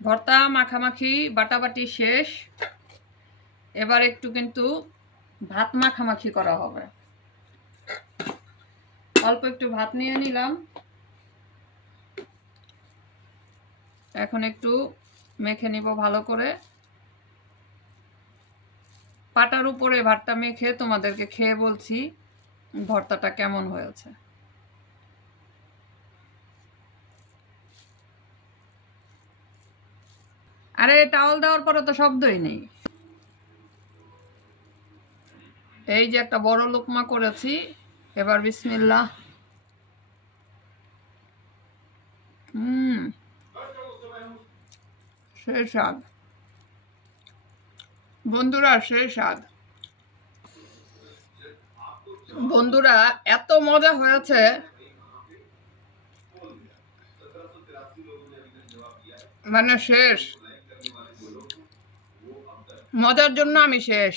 ভর্তা মাখামাখি বাটাবাটি শেষ। এবার একটু কিন্তু ভাত মাখামাখি করা হবে। অল্প একটু ভাত নিয়ে নিলাম। এখন একটু মেখে নিব ভালো করে। পাটার উপরে ভাতটা মেখে তোমাদেরকে খেয়ে বলছি ভর্তাটা কেমন হয়েছে। আরে টাওয়াল দেওয়ার পরে তো শব্দই নেই। এই যে একটা বড় লোকমা করেছি, এবার বিসমিল্লাহ। সেই স্বাদ বন্ধুরা, সেই স্বাদ বন্ধুরা, এত মজা হয়েছে মানে শেষ। মজার জন্য আমি শেষ।